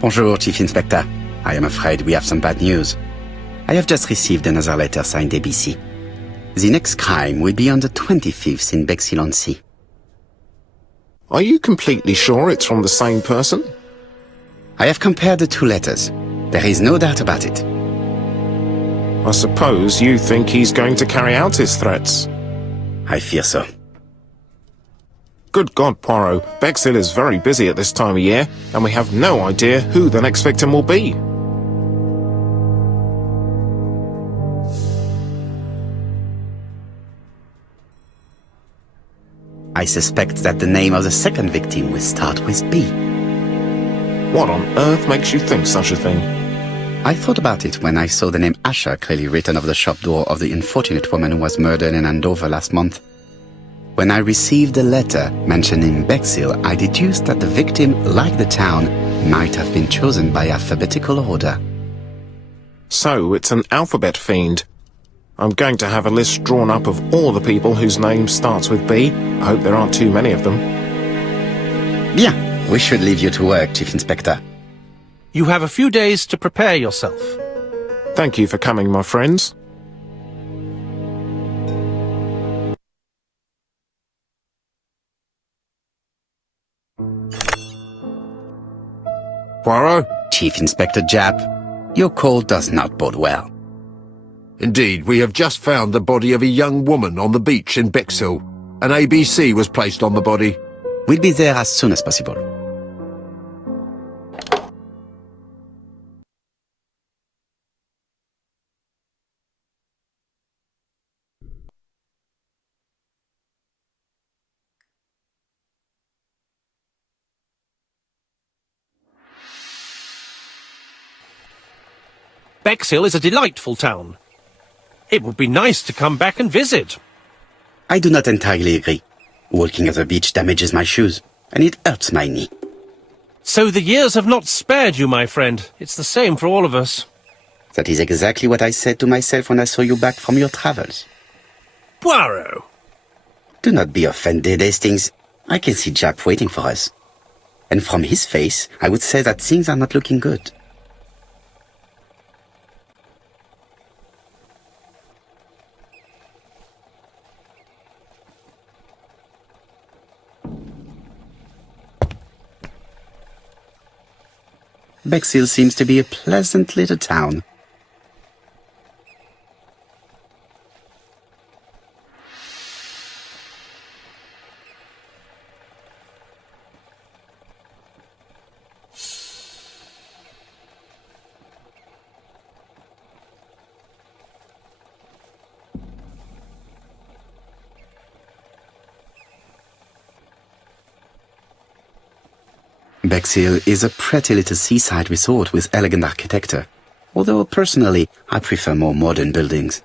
Bonjour, Chief Inspector. I am afraid we have some bad news. I have just received another letter signed ABC. The next crime will be on the 25th in Bexhill-on-Sea. Are you completely sure it's from the same person? I have compared the two letters. There is no doubt about it. I suppose you think he's going to carry out his threats. I fear so. Good God, Poirot, Bexhill is very busy at this time of year, and we have no idea who the next victim will be. I suspect that the name of the second victim will start with B. What on earth makes you think such a thing? I thought about it when I saw the name Asher clearly written over the shop door of the unfortunate woman who was murdered in Andover last month. When I received a letter mentioning Bexhill, I deduced that the victim, like the town, might have been chosen by alphabetical order. So it's an alphabet fiend. I'm going to have a list drawn up of all the people whose name starts with B. I hope there aren't too many of them. Bien. We should leave you to work, Chief Inspector. You have a few days to prepare yourself. Thank you for coming, my friends. Poirot? Chief Inspector Japp, your call does not bode well. Indeed, we have just found the body of a young woman on the beach in Bexhill. An ABC was placed on the body. We'll be there as soon as possible. Bexhill is a delightful town. It would be nice to come back and visit. I do not entirely agree. Walking at the beach damages my shoes, and it hurts my knee. So the years have not spared you, my friend. It's the same for all of us. That is exactly what I said to myself when I saw you back from your travels. Poirot! Do not be offended, Hastings. I can see Japp waiting for us. And from his face, I would say that things are not looking good. Bexhill seems to be a pleasant little town. Bexhill is a pretty little seaside resort with elegant architecture, although personally I prefer more modern buildings.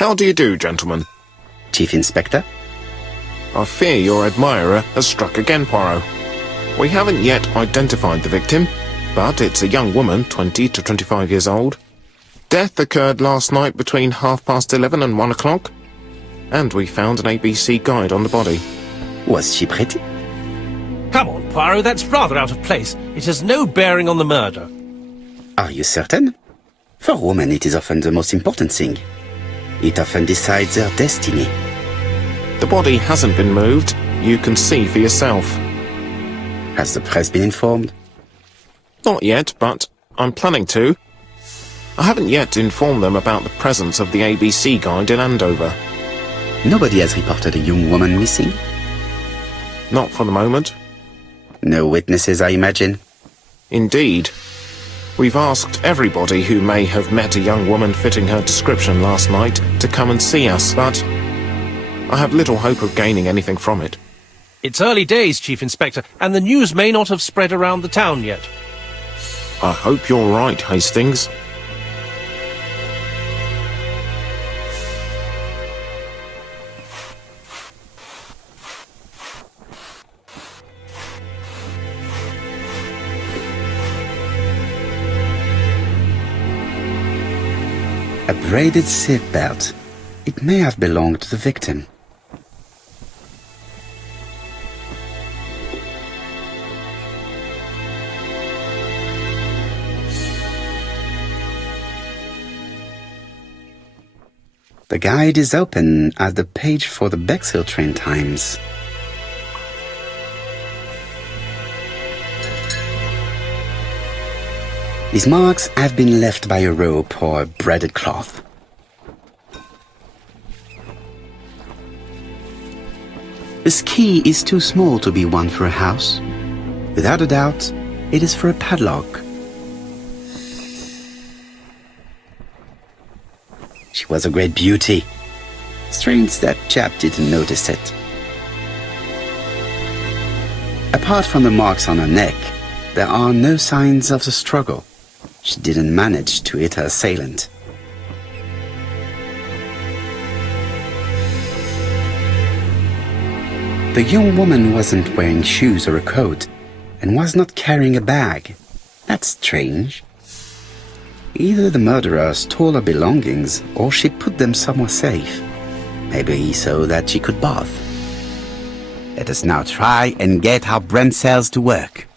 How do you do, gentlemen? Chief Inspector? I fear your admirer has struck again, Poirot. We haven't yet identified the victim, but it's a young woman, 20 to 25 years old. Death occurred last night between 11:30 and 1 o'clock, and we found an ABC guide on the body. Was she pretty? Come on, Poirot, that's rather out of place. It has no bearing on the murder. Are you certain? For women, it is often the most important thing. It often decides their destiny. The body hasn't been moved. You can see for yourself. Has the press been informed? Not yet, but I'm planning to. I haven't yet informed them about the presence of the ABC guide in Andover. Nobody has reported a young woman missing? Not for the moment. No witnesses, I imagine. Indeed. We've asked everybody who may have met a young woman fitting her description last night to come and see us, but I have little hope of gaining anything from it. It's early days, Chief Inspector, and the news may not have spread around the town yet. I hope you're right, Hastings. A braided seat belt. It may have belonged to the victim. The guide is open as the page for the Bexhill train times. These marks have been left by a rope or a braided cloth. This key is too small to be one for a house. Without a doubt, it is for a padlock. She was a great beauty. Strange that chap didn't notice it. Apart from the marks on her neck, there are no signs of the struggle. She didn't manage to hit her assailant. The young woman wasn't wearing shoes or a coat and was not carrying a bag. That's strange. Either the murderer stole her belongings or she put them somewhere safe. Maybe so that she could bath. Let us now try and get our brain cells to work.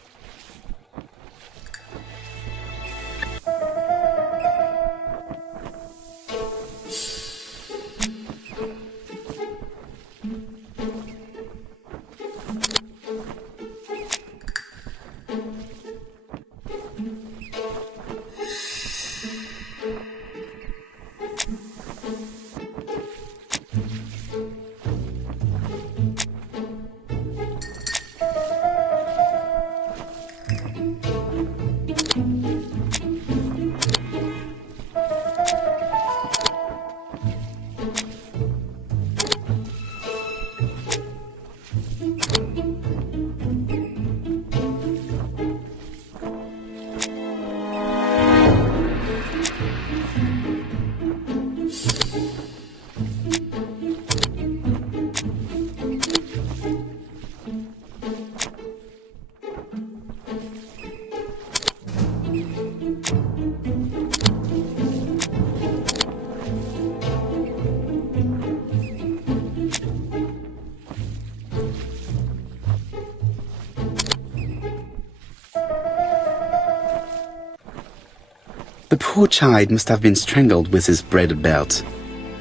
The poor child must have been strangled with his braided belt.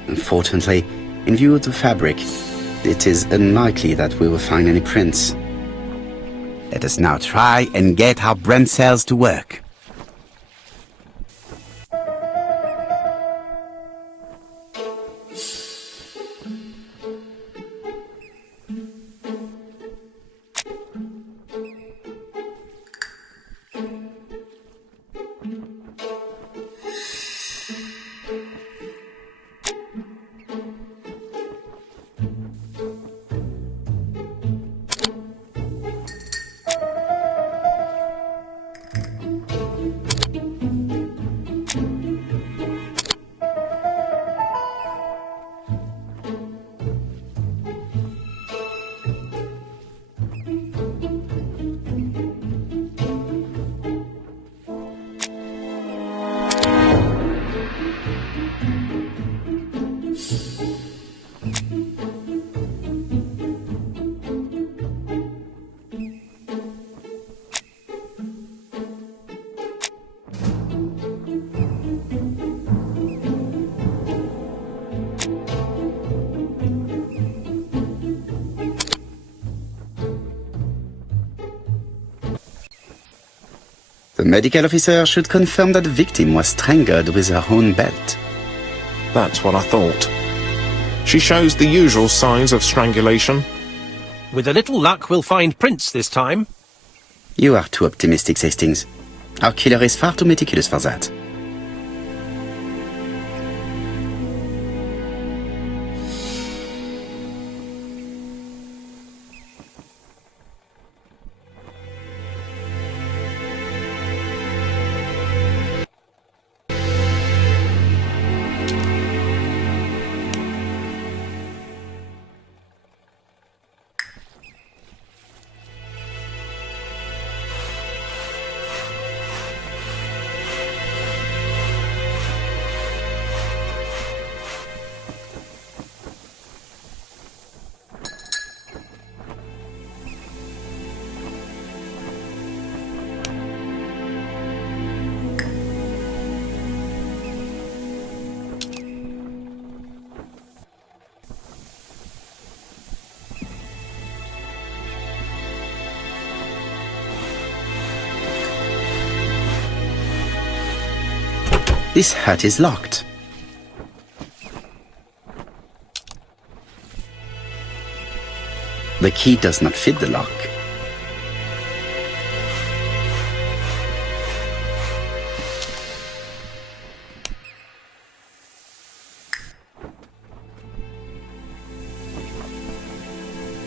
Unfortunately, in view of the fabric, it is unlikely that we will find any prints. Let us now try and get our brain cells to work. The medical officer should confirm that the victim was strangled with her own belt. That's what I thought. She shows the usual signs of strangulation. With a little luck, we'll find prints this time. You are too optimistic, Hastings. Our killer is far too meticulous for that. This hut is locked. The key does not fit the lock.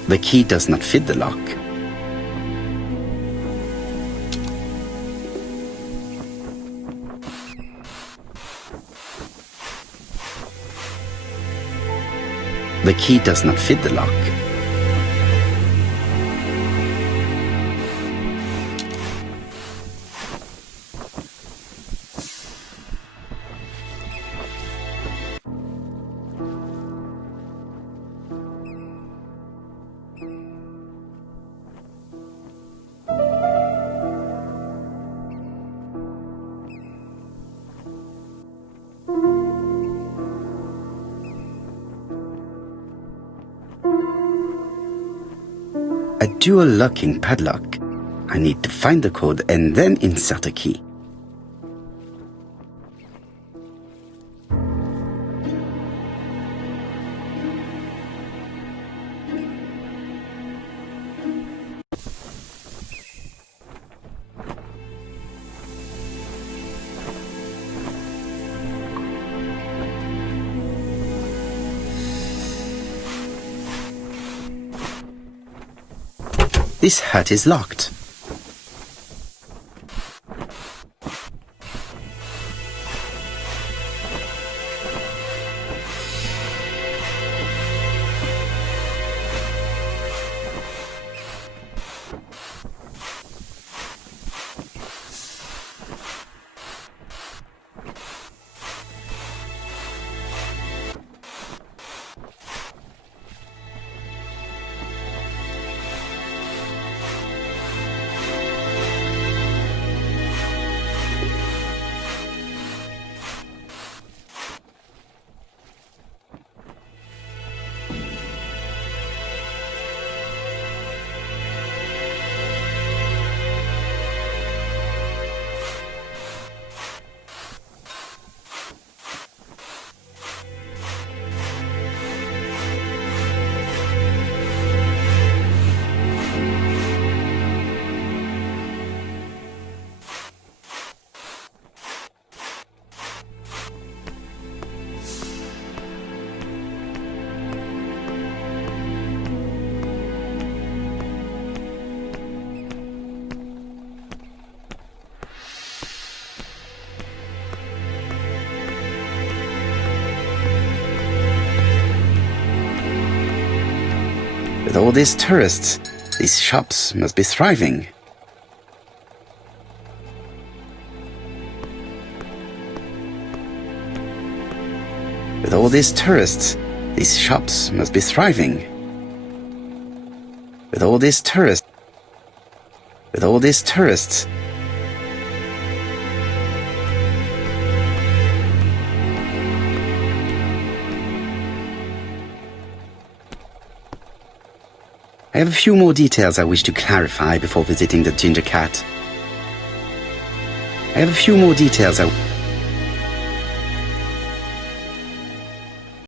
The key does not fit the lock. The key does not fit the lock. A dual locking padlock. I need to find the code and then insert a key. This hut is locked. With all these tourists, these shops must be thriving. With all these tourists, these shops must be thriving. With all these tourists, I have a few more details I wish to clarify before visiting the Ginger Cat. I have a few more details